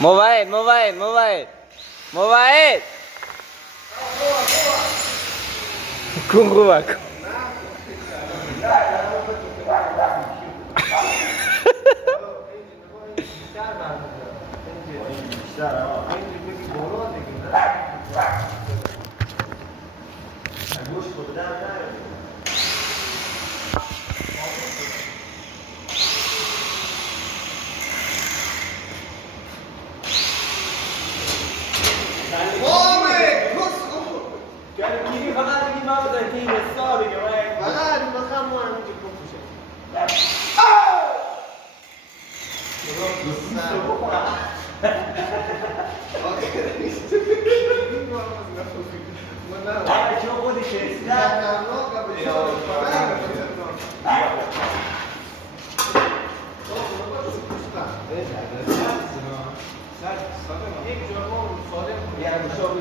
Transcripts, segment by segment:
موبایل موبایل موبایل موبایل کن خوبه کن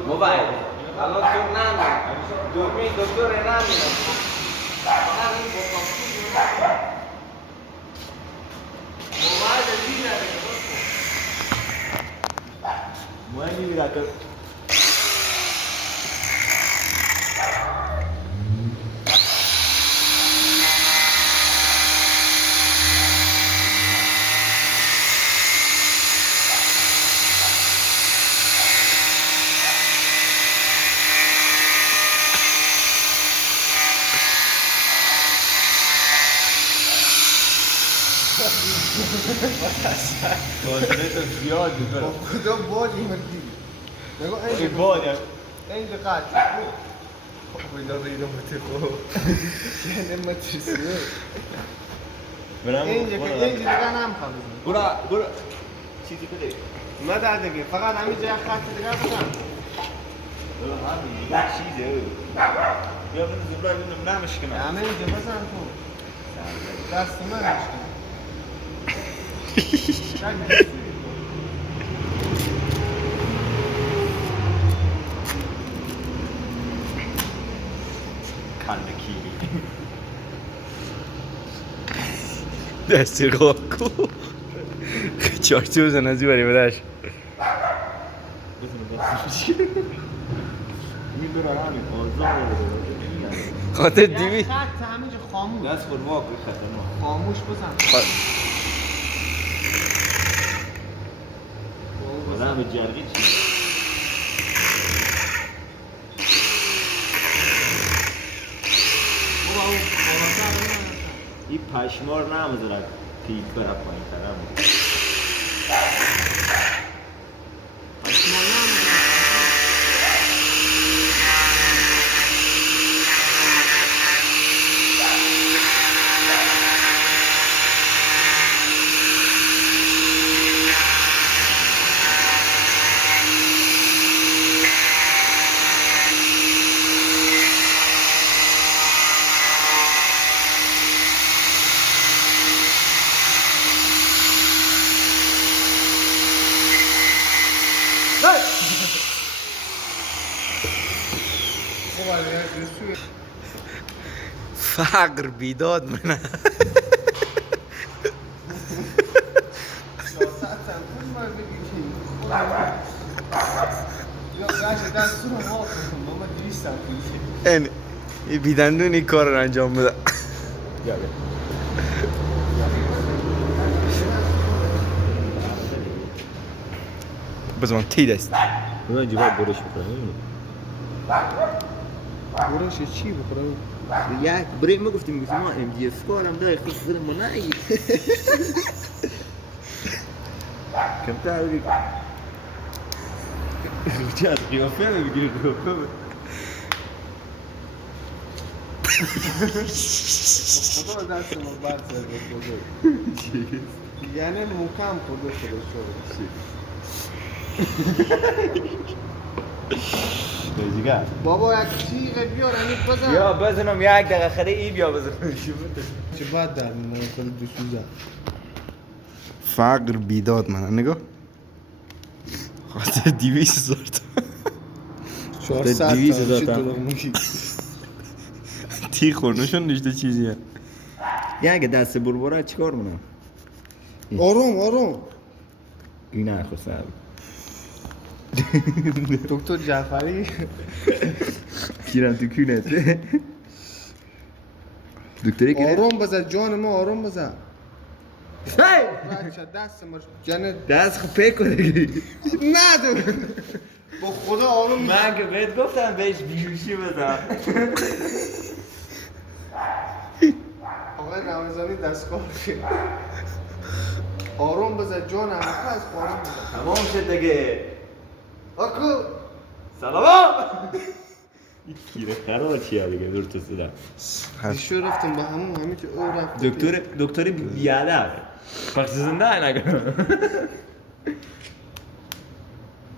موبایل الان تو نمی دورمی دکتر نمی بازنه زیادی دارم خدا بادی مردی نگو این بادی این دقیقه خدا ریدم بتخو یعنی ما ترسیده اینجا که اینجا دیگه نمیخوام برو چیزی بده ما در دیگه فقط همین جای خط دیگه بزن همین دیگه چیزه یا من زبرا اینو نمشکنم همین اینجا بزن تو دست من نشکن کندکی دستی خواه کو چارچو بزن از بری بدش میبرن همین آزار خاطر دیوی خط همینجا خاموش دست خود واقعی خطرناک خاموش بزن آدم به جرگی چی؟ این پشمار نمیذاره پیپ بره پایین ترم فقر بیداد منه این بیدندون این کار رو انجام بده بزمان تی دست اونا جیبا برش بکنم برش چی بخورم؟ یک برای ما گفتیم ما ام دی اس کارم داره خود خود ما نگی کم تاوری چه از قیافه بگیری قیافه خدا دست ما برد زده خدا یعنی محکم خدا شده دیگه بابا یک تیغ بیار همین بزن یا بزنم یک دقیقه خیلی ای بیا بزنم چه باید در من خود دو سوزه فقر بیداد منه نگاه خاطر 200,000 400 200,000 تا تا. چی دلار موشی تی خورنشون نشته چیزیه. یه اگه دست بربره چیکار مونم؟ آروم این نخور صاحب. دکتر جعفری گیرم تو کونت. دکتری که آروم بزن جان ما آروم بزن هی! بچه دست ما جن دست خب پیک کنه. نه دو با خدا آروم من که بهت گفتم بهش بیوشی بزن. آقای رمضانی دستگاه شد آروم بزن جان همه پس آروم بزن تمام شد دیگه. آکو سلام. کیره خرار چیه دیگه برو تو صدا. ایشو رفتم با همین که او رفت دکتری بیادب. وقتی زنده نگه.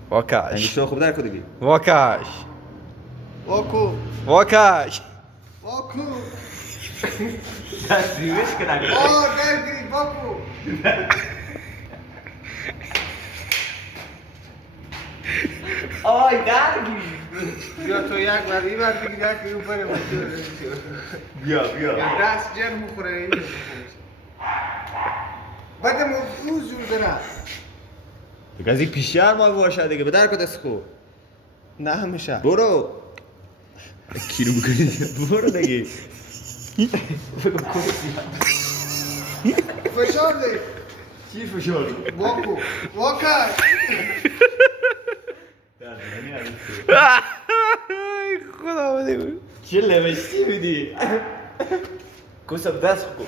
واکاش انگشتو خوب در کن دیگه. واکاش آکو واکاش آکو دست دیوش که نگه. درگیری باکو آی درگی. بیا تو یک بار این بار دیگه یک اون بره بیا یا دست جر مخوره این بعد موضوع زور داره دیگه از این پیشیار ما باشه دیگه. بدر کن دست خود. نه همیشه برو. کیلو بکنی برو دیگه. فشار ده چی فشار؟ واکو واکای خدا بده چه لمشتی بودی؟ کسب دست خود.